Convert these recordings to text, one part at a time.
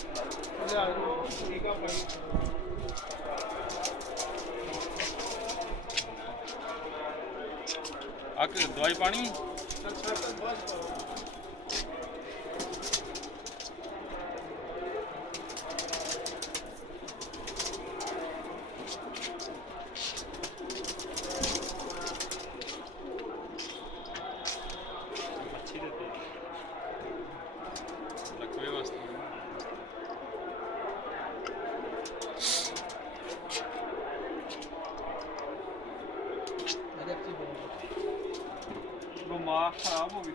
ਠੀਕ ਆ ਭਾਈ ਆਕ ਦਵਾਈ ਪਾਣੀ ਲਕਵੇ ਵਾਸਤੇ ਦਿਮਾਗ ਖਰਾਬ ਹੋ ਗਈ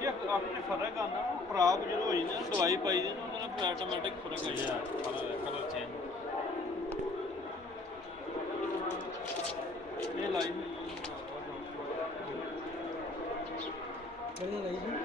ਜੇ ਆਪਣੇ ਫਰਕ ਆਉਂਦਾ ਨਾ ਖਰਾਬ ਜਦੋਂ ਹੋਈ ਨਾ ਦਵਾਈ ਪਾਈ ਦੀ ਨਾ ਉਹਦੇ ਨਾਲ ਫਿਰ ਆਟੋਮੈਟਿਕ ਫਰਕ ਆ ਜਾਂਦਾ ਕਲਰ ਚੇਂਜ ਇਹ ਲਾਈ ਹੋਈ ਲਾਈ ਜੀ